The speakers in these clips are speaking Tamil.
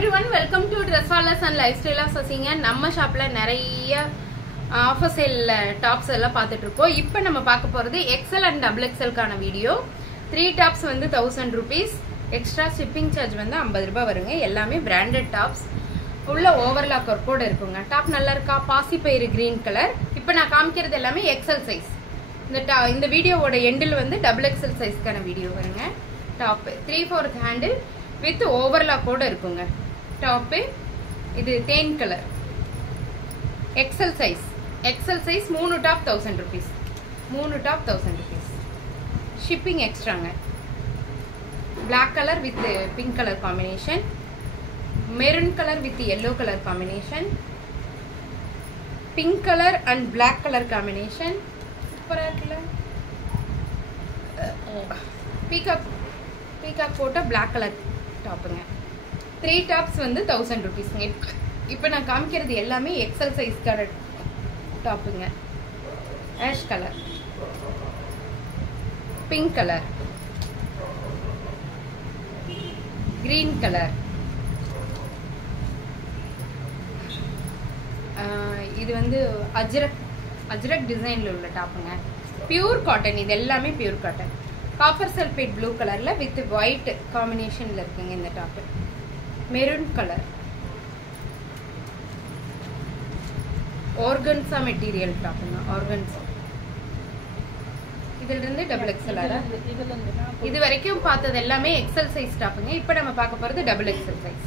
everyone, welcome to Dresswallahs and Lifestyle of Sasiங்க. நம்ம ஷாப்ல நிறைய ஆஃபர் சேல் டாப்ஸ் எல்லாம் பார்த்துட்டு இருக்கோம். இப்போ நம்ம பார்க்க போறது XL and XXL கான வீடியோ. 3 டாப்ஸ் வந்து 1000 rupees, எக்ஸ்ட்ரா ஷிப்பிங் சார்ஜ் வந்து 50 ரூபாய் வருங்க. எல்லாமே பிராண்டட் டாப்ஸ். உள்ள ஓவர்லாக் ஒர்க் கூட இருக்குங்க. டாப் நல்லா இருக்கா? பாசி பயிறு கிரீன் கலர். இப்போ நான் காமிக்கிறது எல்லாமே XL சைஸ். இந்த வீடியோவோட எண்டில் வந்து XXL சைஸ்க்கான வீடியோ வருங்க. டாப் 3/4 ஹேண்டில் வித் ஓவர்லாக் கூட இருக்குங்க. டாப் இது தேன் colour. XL size 3 top 1000 rupees. 3 top 1000 rupees. Shipping எக்ஸ்ட்ராங்க. black colour with pink colour combination, maroon colour with yellow colour combination, pink colour and black colour combination. சூப்பரா இருக்குல்ல? பீகாக் போட்ட black கலர் டாப்புங்க. 3 டாப்ஸ் வந்து 1000 rupeesங்க. இப்போ நான் காமிக்கிறது எல்லாமே XL சைஸ்க்கான டாப்புங்க. Ash colour, pink colour, green colour, இது வந்து அஜ்ரக் டிசைன்ல உள்ள டாப்புங்க. பியூர் காட்டன், இது எல்லாமே pure cotton. Copper sulphate blue கலர்ல வித் ஒயிட் காம்பினேஷன்ல இருக்குங்க இந்த top. Maroon colour, organza material டாப்புங்க. ஆர்கன்சா இதுல இருந்து XXL. இது வரைக்கும் பார்த்தது எல்லாமே XL சைஸ் டாப்புங்க. இப்போ நம்ம பார்க்க போறது XXL size.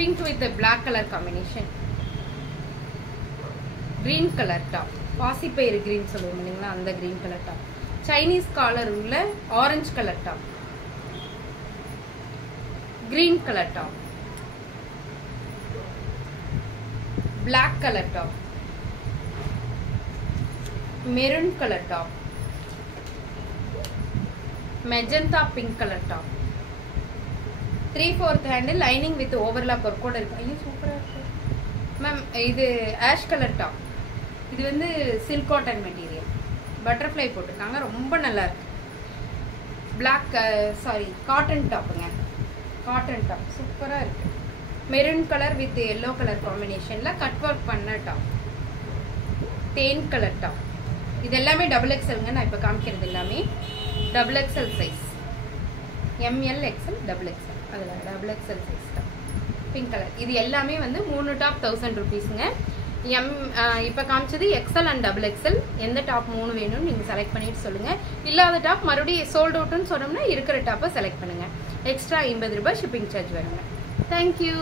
Pink with black colour combination, green colour top. பாசிப்பயிறு கிரீன் சொல்லுவோம் இல்லைங்களா, அந்த green colour top. Chinese collar உள்ள orange colour top, green colour top, black colour top, maroon colour top, magenta pink colour top. 3/4 handle lining with overlock work கூட இருக்கு. ஐயோ சூப்பரா இருக்கு மேம். இது ஆஷ் கலர் டாப். இது வந்து சில்க் காட்டன் மெட்டீரியல், பட்டர்ஃப்ளை போட்டிருக்காங்க. ரொம்ப நல்லா இருக்கு. பிளாக் காட்டன் டாப்புங்க. காட்டன் டாப் சூப்பரா இருக்கு. Maroon colour with yellow colour காம்பினேஷன்ல கட் ஒர்க் பண்ண டாப். தேன் கலர் டாப். இது எல்லாமே XXLங்க. நான் இப்போ காமிக்கிறது எல்லாமே XXL size. ML XL XXL. அதில் XXL size top. Pink colour. இது எல்லாமே வந்து 3 டாப் 1000 rupeesங்க. இப்போ காமிச்சது XL and XXL. எந்த டாப் 3 வேணும்னு நீங்கள் செலக்ட் பண்ணிட்டு சொல்லுங்க. இல்லாத டாப் மறுபடியும் சோல்ட் அவுட்னு சொன்னோம்னா இருக்கிற டாப்பை செலக்ட் பண்ணுங்க. எக்ஸ்ட்ரா 50 ரூபாய் ஷிப்பிங் சார்ஜ் வருங்க. தேங்க்யூ.